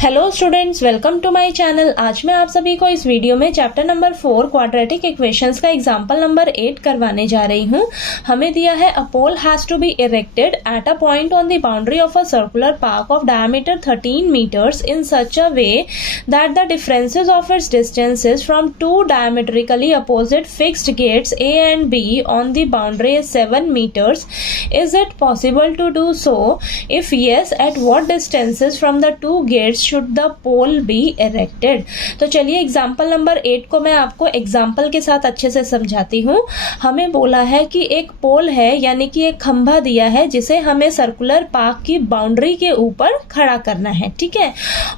Hello students, welcome to my channel. आज मैं आप सभी को इस वीडियो में चैप्टर नंबर 4 क्वाड्रेटिक इक्वेशंस का एग्जांपल नंबर 8 करवाने जा रही हूँ। हमें दिया है a pole has to be erected at a point on the boundary of a circular park of diameter 13 metres in such a way that the differences of its distances from two diametrically opposite fixed gates A and B on the boundary is 7 meters. Is it possible to do so? If yes, at what distances from the two gates should the pole be erected? तो चलिए example number 8 को मैं आपको example के साथ अच्छे से समझाती हूँ। हमें बोला है कि एक पोल है, यानी कि एक खंभा दिया है जिसे हमें सर्कुलर पार्क की बाउंड्री के ऊपर खड़ा करना है, ठीक है।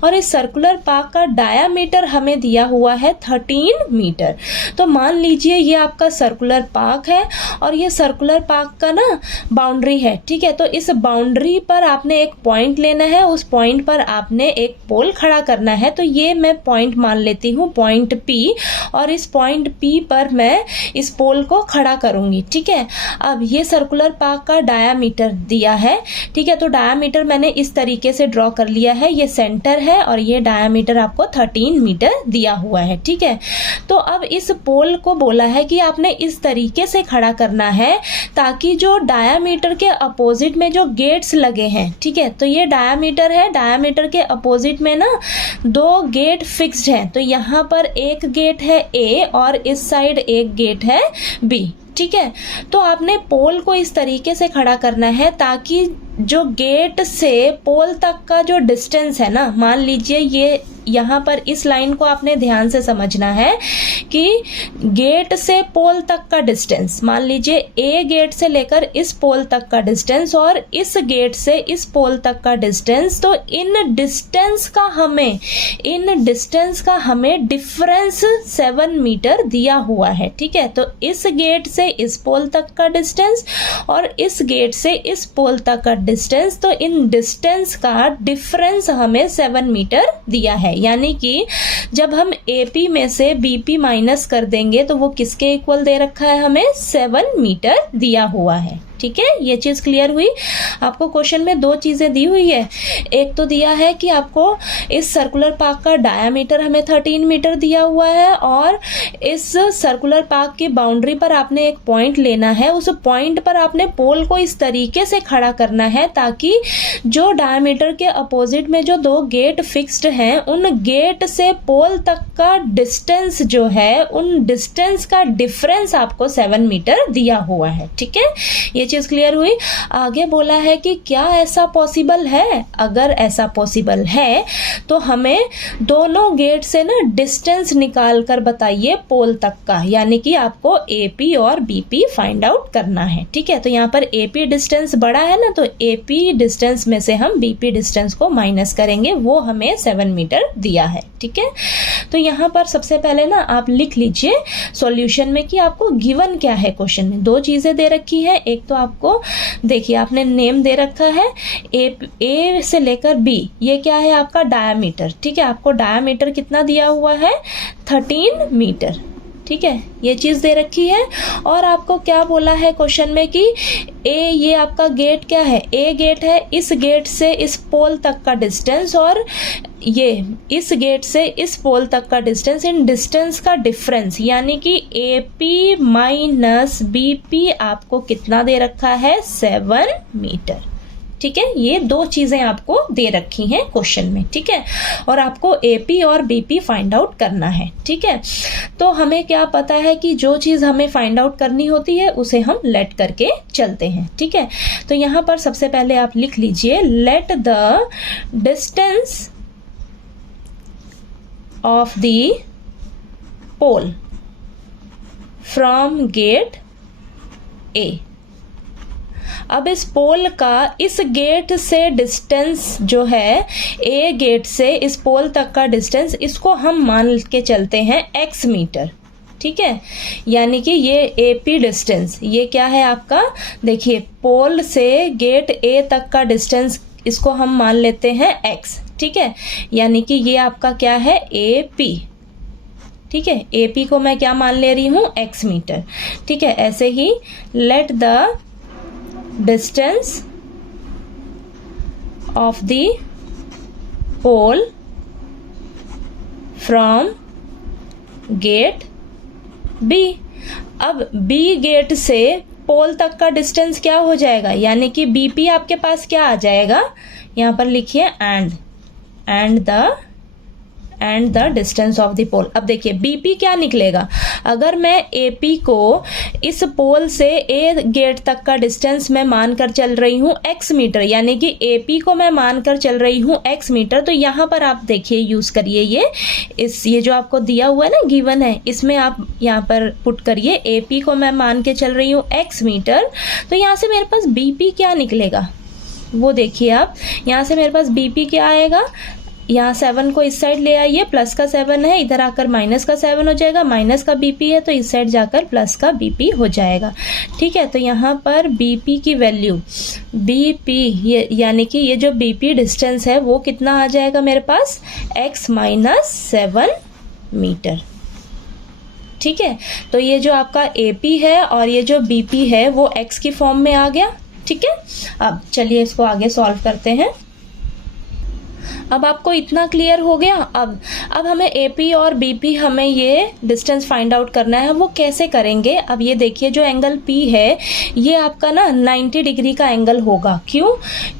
और इस सर्कुलर पार्क का डायामीटर हमें दिया हुआ है 13 मीटर। तो मान लीजिए ये आपका सर्कुलर पार्क है और ये सर्कुलर पार्क का ना बाउंड्री है, ठीक है। तो इस बाउंड्री पर आपने एक पॉइंट लेना है, उस पॉइंट पर आपने एक पोल खड़ा करना है। तो ये मैं पॉइंट मान लेती हूँ, पॉइंट P, और इस पॉइंट P पर मैं इस पोल को खड़ा करूंगी, ठीक है। अब ये सर्कुलर पार्क का डायामीटर दिया है, ठीक है। तो डायामीटर मैंने इस तरीके से ड्रॉ कर लिया है, ये सेंटर है और ये डायामीटर आपको 13 मीटर दिया हुआ है, ठीक है। तो अब इस पोल को बोला है कि आपने इस तरीके से खड़ा करना है ताकि जो डायामीटर के अपोजिट में जो गेट्स लगे हैं, ठीक है। तो ये डायामीटर है, डायामीटर के अपोजिट में ना दो गेट फिक्स्ड हैं। तो यहाँ पर एक गेट है A और इस साइड एक गेट है B, ठीक है। तो आपने पोल को इस तरीके से खड़ा करना है ताकि जो गेट से पोल तक का जो डिस्टेंस है ना, मान लीजिए ये यहाँ पर इस लाइन को आपने ध्यान से समझना है कि गेट से पोल तक का डिस्टेंस, मान लीजिए A गेट से लेकर इस पोल तक का डिस्टेंस और इस गेट से इस पोल तक का डिस्टेंस। तो इन डिस्टेंस का हमें डिफरेंस 7 मीटर दिया हुआ है, ठीक है। तो इस गेट से इस पोल तक का डिस्टेंस और इस गेट से इस पोल तक का डिस्टेंस, तो इन डिस्टेंस का डिफरेंस हमें 7 मीटर दिया है। यानी कि जब हम AP में से BP माइनस कर देंगे तो वो किसके इक्वल दे रखा है, हमें 7 मीटर दिया हुआ है, ठीक है। ये चीज क्लियर हुई। आपको क्वेश्चन में दो चीजें दी हुई है। एक तो दिया है कि आपको इस सर्कुलर पार्क का डायामीटर हमें 13 मीटर दिया हुआ है और इस सर्कुलर पार्क की बाउंड्री पर आपने एक पॉइंट लेना है। उस पॉइंट पर आपने पोल को इस तरीके से खड़ा करना है ताकि जो डायामीटर के अपोजिट में जो दो गेट फिक्स्ड हैं, उन गेट से पोल तक का डिस्टेंस जो है, उन डिस्टेंस का डिफरेंस आपको 7 मीटर दिया हुआ है, ठीक है। ये चीज क्लियर हुई। आगे बोला है कि क्या ऐसा पॉसिबल है। अगर ऐसा पॉसिबल है तो हमें दोनों गेट से ना डिस्टेंस निकाल कर बताइए पोल तक का, यानी कि आपको AP और BP फाइंड आउट करना है, ठीक है। तो यहाँ पर AP डिस्टेंस बड़ा है ना, तो AP डिस्टेंस में से हम BP डिस्टेंस को माइनस करेंगे, वो हमें 7 मीटर दिया है, ठीक है। तो यहाँ पर सबसे पहले ना आप लिख लीजिए सॉल्यूशन में कि आपको गिवन क्या है। क्वेश्चन में दो चीजें दे रखी है। एक तो आपको देखिए आपने नेम दे रखा है A से लेकर B, ये क्या है आपका डायामीटर, ठीक है। आपको डायामीटर कितना दिया हुआ है, 13 मीटर, ठीक है। ये चीज दे रखी है। और आपको क्या बोला है क्वेश्चन में कि ये आपका गेट क्या है, A गेट है, इस गेट से इस पोल तक का डिस्टेंस और ये इस गेट से इस पोल तक का डिस्टेंस, इन डिस्टेंस का डिफरेंस, यानी कि AP माइनस BP आपको कितना दे रखा है, 7 मीटर, ठीक है। ये दो चीजें आपको दे रखी हैं क्वेश्चन में, ठीक है। और आपको AP और BP फाइंड आउट करना है, ठीक है। तो हमें क्या पता है कि जो चीज हमें फाइंड आउट करनी होती है उसे हम लेट करके चलते हैं, ठीक है। तो यहां पर सबसे पहले आप लिख लीजिए late the distance of the pole from gate A। अब इस पोल का इस गेट से डिस्टेंस जो है, A गेट से इस पोल तक का डिस्टेंस, इसको हम मान के चलते हैं X मीटर, ठीक है। यानी कि ये AP डिस्टेंस, ये क्या है आपका, देखिए पोल से गेट A तक का डिस्टेंस, इसको हम मान लेते हैं X, ठीक है। यानी कि ये आपका क्या है, AP, ठीक है। AP को मैं क्या मान ले रही हूं, X मीटर, ठीक है। ऐसे ही let the distance of the pole from gate B. अब बी गेट से पोल तक का डिस्टेंस क्या हो जाएगा, यानी कि बीपी आपके पास क्या आ जाएगा, यहाँ पर लिखिए and the distance of the pole. अब देखिए बीपी क्या निकलेगा, अगर मैं एपी को इस पोल से ए गेट तक का डिस्टेंस मैं मानकर चल रही हूँ x मीटर, यानी कि एपी को मैं मानकर चल रही हूँ x मीटर, तो यहाँ पर आप देखिए यूज करिए ये जो आपको दिया हुआ है ना, गिवन है, इसमें आप यहाँ पर पुट करिए एपी को मैं मान के चल रही हूँ x मीटर, तो यहाँ से मेरे पास बीपी क्या निकलेगा वो देखिए आप, यहाँ से मेरे पास बीपी क्या आएगा, यहाँ 7 को इस साइड ले आइए, प्लस का 7 है, इधर आकर माइनस का 7 हो जाएगा, माइनस का बीपी है तो इस साइड जाकर प्लस का बीपी हो जाएगा। ठीक है, तो यहाँ पर बीपी की वैल्यू बीपी यानी कि ये जो बीपी डिस्टेंस है वो कितना आ जाएगा मेरे पास, x माइनस 7 मीटर। ठीक है, तो ये जो आपका AP है और ये जो BP है वो x की फॉर्म में आ गया। ठीक है, अब चलिए इसको आगे सॉल्व करते हैं। अब आपको इतना क्लियर हो गया। अब हमें AP और BP हमें ये डिस्टेंस फाइंड आउट करना है, वो कैसे करेंगे। अब ये देखिए जो एंगल P है ये आपका ना 90 डिग्री का एंगल होगा। क्यों?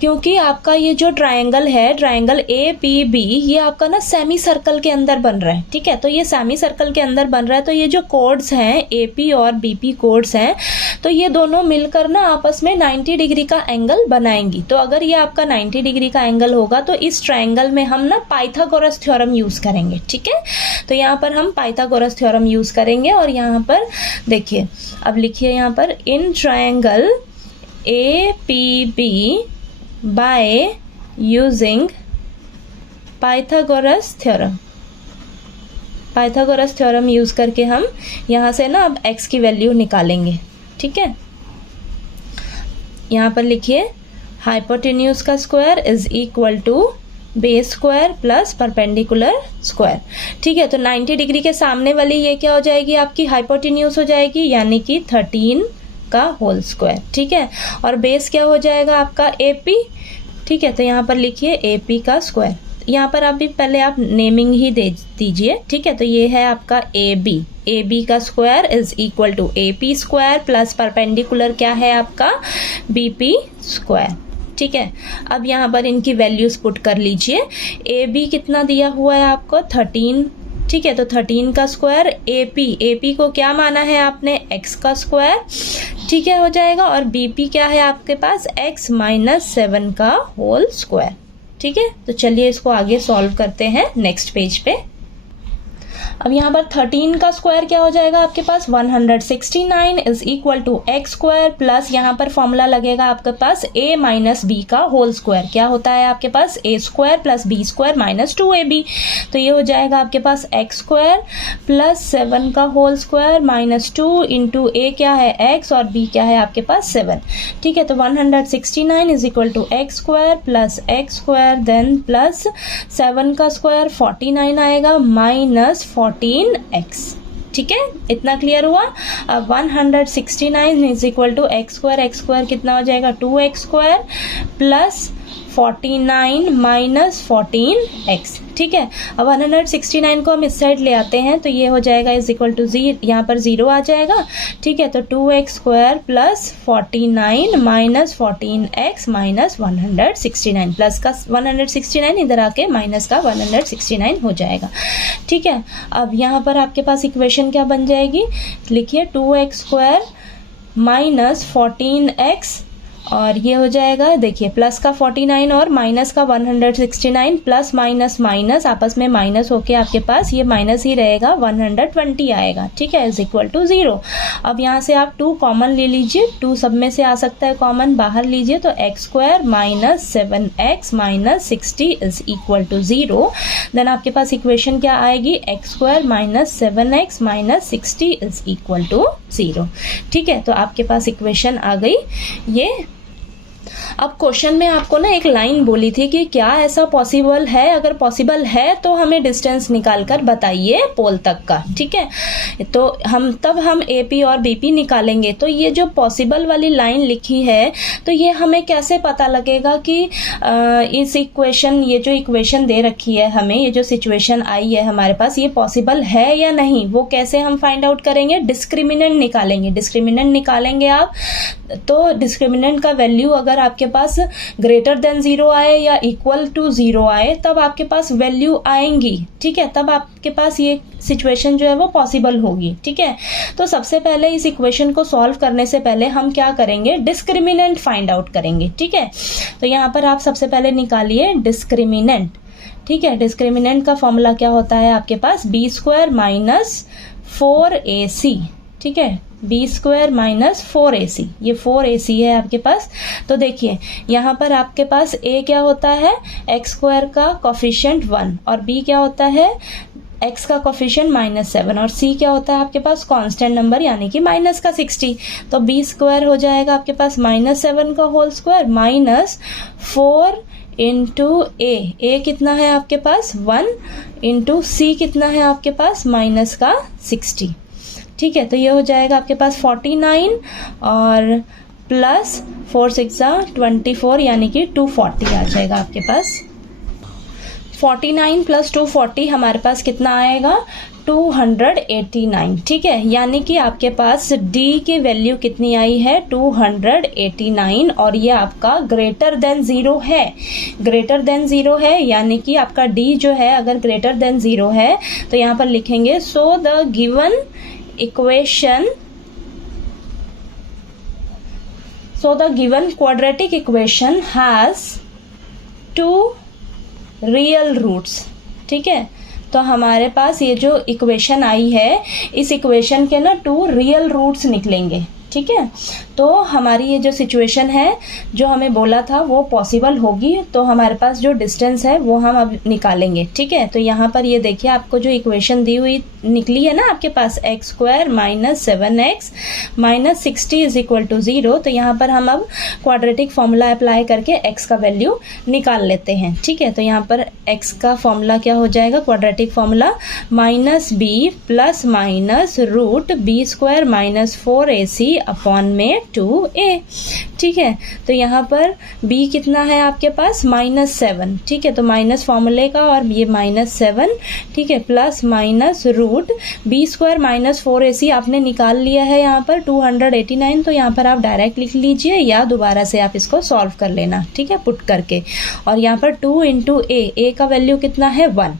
क्योंकि आपका ये जो ट्रायंगल है, ट्रायंगल APB, ये आपका ना सेमी सर्कल के अंदर बन रहा है। ठीक है, तो ये सेमी सर्कल के अंदर बन रहा है, तो ये जो कोड्स हैं AP और BP कोड्स हैं, तो ये दोनों मिलकर ना आपस में 90 डिग्री का एंगल बनाएंगी। तो अगर ये आपका 90 डिग्री का एंगल होगा तो इस ट्रायंगल में हम ना पाइथागोरस थ्योरम यूज करेंगे। ठीक है, तो यहाँ पर हम पाइथागोरस थ्योरम यूज करेंगे और यहाँ पर देखिए, अब लिखिए यहाँ पर in triangle APB by using Pythagoras theorem. Pythagoras theorem use करके हम यहाँ से ना अब x की वैल्यू निकालेंगे। ठीक है, यहाँ पर लिखिए हाइपोटेन्यूज का square is equal to base square plus perpendicular square. ठीक है, तो 90 डिग्री के सामने वाली ये क्या हो जाएगी, आपकी हाइपोटेन्यूज हो जाएगी, यानी कि 13 का होल स्क्वायर। ठीक है, और बेस क्या हो जाएगा आपका AP। ठीक है, तो यहाँ पर लिखिए AP का स्क्वायर। यहाँ पर आप भी पहले आप नेमिंग ही दे दीजिए। ठीक है, तो ये है आपका AB का square is equal to AP square plus perpendicular क्या है आपका BP स्क्वायर। ठीक है, अब यहाँ पर इनकी वैल्यूज पुट कर लीजिए। AB कितना दिया हुआ है आपको, 13। ठीक है, तो 13 का स्क्वायर, AP को क्या माना है आपने, x का स्क्वायर। ठीक है, हो जाएगा, और BP क्या है आपके पास, x माइनस 7 का होल स्क्वायर। ठीक है, तो चलिए इसको आगे सॉल्व करते हैं नेक्स्ट पेज पे। अब यहाँ पर 13 का स्क्वायर क्या हो जाएगा आपके पास, 169 is equal to x square plus यहाँ पर फॉर्मूला लगेगा आपके पास a माइनस बी का होल स्क्वायर। क्या होता है आपके पास, a square plus b square minus 2ab। तो ये हो जाएगा आपके पास x स्क्वायर प्लस 7 का whole square minus 2 into a क्या है x और b क्या है आपके पास 7। ठीक है, तो 169 is equal to x square plus x square then plus 7 का स्क्वायर 49 आएगा माइनस 14x। ठीक है, इतना क्लियर हुआ। अब 169 is equal to x square कितना हो जाएगा, 2x square plus 49 minus 14x। ठीक है, अब 169 को हम इस साइड ले आते हैं तो ये हो जाएगा इज इक्वल टू यहाँ पर 0 आ जाएगा। ठीक है, तो 2x square plus 49 minus 14x minus 169 plus का 169 इधर आके माइनस का 169 हो जाएगा। ठीक है, अब यहाँ पर आपके पास इक्वेशन क्या बन जाएगी, लिखिए 2x स्क्वायर माइनस 14x और ये हो जाएगा, देखिए प्लस का 49 और माइनस का 169 प्लस माइनस माइनस आपस में माइनस होके आपके पास ये माइनस ही रहेगा 120 आएगा। ठीक है, इज इक्वल टू 0। अब यहाँ से आप 2 कॉमन ले लीजिए, 2 सब में से आ सकता है कॉमन, बाहर लीजिए तो x square minus 7x minus 60 is equal to 0। Then आपके पास इक्वेशन क्या आएगी, x square minus 7x minus 60 is equal to 0। ठीक है, तो आपके पास इक्वेशन आ गई ये। अब क्वेश्चन में आपको ना एक लाइन बोली थी कि क्या ऐसा पॉसिबल है, अगर पॉसिबल है तो हमें डिस्टेंस निकाल कर बताइए पोल तक का, ठीक है। तो हम AP और BP निकालेंगे। तो ये जो पॉसिबल वाली लाइन लिखी है, तो ये हमें कैसे पता लगेगा कि इस इक्वेशन, ये जो इक्वेशन दे रखी है हमें, ये जो सिचुएशन आई है हमारे पास, ये पॉसिबल है या नहीं, वो कैसे हम फाइंड आउट करेंगे? डिस्क्रिमिनेंट निकालेंगे। डिस्क्रिमिनेंट निकालेंगे आप, तो डिस्क्रिमिनेंट का वैल्यू अगर आपके पास ग्रेटर देन 0 आए या इक्वल टू 0 आए, तब आपके पास वैल्यू आएंगी, ठीक है, तब आपके पास ये सिचुएशन जो है वो पॉसिबल होगी, ठीक है। तो सबसे पहले इस इक्वेशन को सॉल्व करने से पहले हम क्या करेंगे? डिस्क्रिमिनेंट फाइंड आउट करेंगे, ठीक है। तो यहाँ पर आप सबसे पहले निकालिए डिस्क्रिमिनेंट, ठीक है। डिस्क्रिमिनेंट का फॉर्मूला क्या होता है आपके पास? b² माइनस 4ac, ठीक है, b² माइनस 4ac, ये 4ac है आपके पास। तो देखिए यहाँ पर आपके पास a क्या होता है? x² का कोफिशिएंट 1, और b क्या होता है? x का कोफिशिएंट -7, और c क्या होता है आपके पास? कांस्टेंट नंबर, यानी कि माइनस का 60। तो b² हो जाएगा आपके पास -7 का whole square minus 4 into a कितना है आपके पास? 1 इंटू c कितना है आपके पास? माइनस का 60, ठीक है। तो ये हो जाएगा आपके पास 49 और प्लस 4 6 24, यानी कि 240 आ जाएगा आपके पास। 49 प्लस 240 हमारे पास कितना आएगा? 289, ठीक है। यानी कि आपके पास D की वैल्यू कितनी आई है? 289, और ये आपका ग्रेटर देन 0 है। ग्रेटर देन 0 है, यानी कि आपका D जो है अगर ग्रेटर देन 0 है, तो यहाँ पर लिखेंगे so the given equation, so the given quadratic equation has 2 real roots, ठीक है। तो हमारे पास ये जो इक्वेशन आई है, इस इक्वेशन के ना 2 रियल रूट्स निकलेंगे, ठीक है। तो हमारी ये जो सिचुएशन है जो हमें बोला था वो पॉसिबल होगी। तो हमारे पास जो डिस्टेंस है वो हम अब निकालेंगे, ठीक है। तो यहाँ पर ये देखिए आपको जो इक्वेशन दी हुई निकली है ना आपके पास, x² minus 7x minus 60 is equal to 0। तो यहाँ पर हम अब क्वाड्रेटिक फॉर्मूला अप्लाई करके x का वैल्यू निकाल लेते हैं, ठीक है। तो यहाँ पर x का फॉर्मूला क्या हो जाएगा? Quadratic formula -b plus minus root b² minus 4ac upon में 2a, ठीक है। तो यहाँ पर b कितना है आपके पास? -7, ठीक है। तो माइनस फॉर्मूले का और ये -7, ठीक है, plus minus root b² minus 4ac आपने निकाल लिया है यहाँ पर 289। तो यहाँ पर आप डायरेक्ट लिख लीजिए या दोबारा से आप इसको सॉल्व कर लेना, ठीक है, पुट करके। और यहाँ पर 2 इंटू a का वैल्यू कितना है? 1,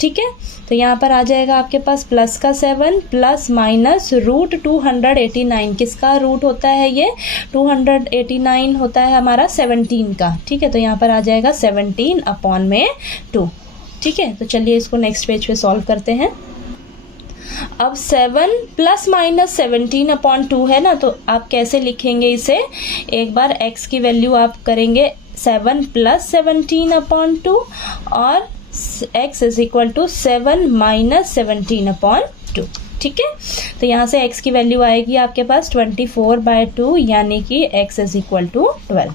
ठीक है। तो यहाँ पर आ जाएगा आपके पास प्लस का 7 प्लस माइनस रूट 289, किसका रूट होता है ये? 289 होता है हमारा 17 का, ठीक है। तो यहाँ पर आ जाएगा 17 अपॉन में 2, ठीक है। तो चलिए इसको नेक्स्ट पेज पे सॉल्व करते हैं। अब 7 प्लस माइनस 17 अपॉन 2 है ना, तो आप कैसे लिखेंगे इसे? एक बार x की वैल्यू आप करेंगे 7 प्लस 17 अपॉन 2 और x is equal to 7 minus 17 upon 2, ठीक है। तो यहाँ से x की वैल्यू आएगी आपके पास 24/2, यानी कि x इज इक्वल टू 12,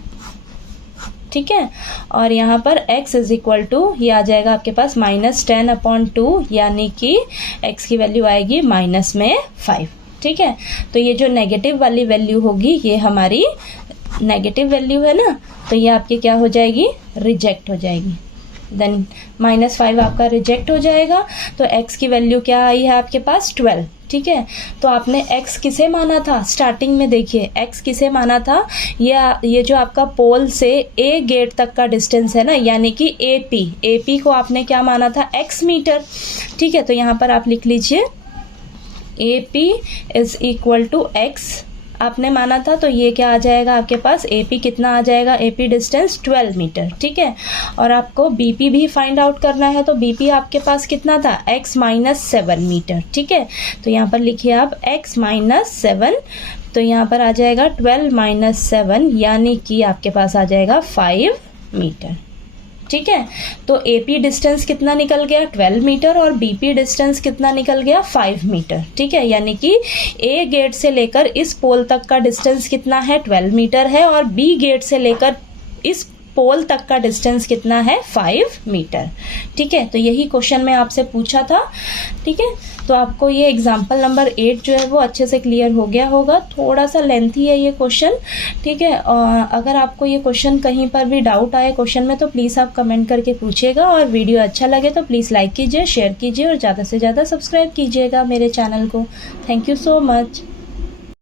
ठीक है। और यहाँ पर x इज इक्वल टू ये आ जाएगा आपके पास -10 अपॉन 2, यानी कि x की वैल्यू आएगी माइनस में 5, ठीक है। तो ये जो नेगेटिव वाली वैल्यू होगी ये हमारी नेगेटिव वैल्यू है ना, तो ये आपकी क्या हो जाएगी? रिजेक्ट हो जाएगी। देन -5 आपका रिजेक्ट हो जाएगा। तो x की वैल्यू क्या आई है आपके पास? 12, ठीक है। तो आपने x किसे माना था? स्टार्टिंग में देखिए x किसे माना था? ये जो आपका पोल से a गेट तक का डिस्टेंस है ना, यानी कि AP को आपने क्या माना था? x मीटर, ठीक है। तो यहाँ पर आप लिख लीजिए AP is equal to x आपने माना था। तो ये क्या आ जाएगा आपके पास? AP कितना आ जाएगा? AP डिस्टेंस 12 मीटर, ठीक है। और आपको BP भी फाइंड आउट करना है, तो BP आपके पास कितना था? x माइनस 7 मीटर, ठीक है। तो यहाँ पर लिखिए आप x माइनस 7, तो यहाँ पर आ जाएगा 12 माइनस 7, यानी कि आपके पास आ जाएगा 5 मीटर, ठीक है। तो AP डिस्टेंस कितना निकल गया 12 मीटर और BP डिस्टेंस कितना निकल गया 5 मीटर, ठीक है। यानी कि A गेट से लेकर इस पोल तक का डिस्टेंस कितना है 12 मीटर है और B गेट से लेकर इस पोल तक का डिस्टेंस कितना है 5 मीटर, ठीक है। तो यही क्वेश्चन में आपसे पूछा था, ठीक है। तो आपको ये एग्जाम्पल नंबर 8 जो है वो अच्छे से क्लियर हो गया होगा। थोड़ा सा लेंथी है ये क्वेश्चन, ठीक है। अगर आपको ये क्वेश्चन कहीं पर भी डाउट आए क्वेश्चन में तो प्लीज़ आप कमेंट करके पूछिएगा, और वीडियो अच्छा लगे तो प्लीज़ लाइक कीजिए, शेयर कीजिए और ज़्यादा से ज़्यादा सब्सक्राइब कीजिएगा मेरे चैनल को। Thank you so much.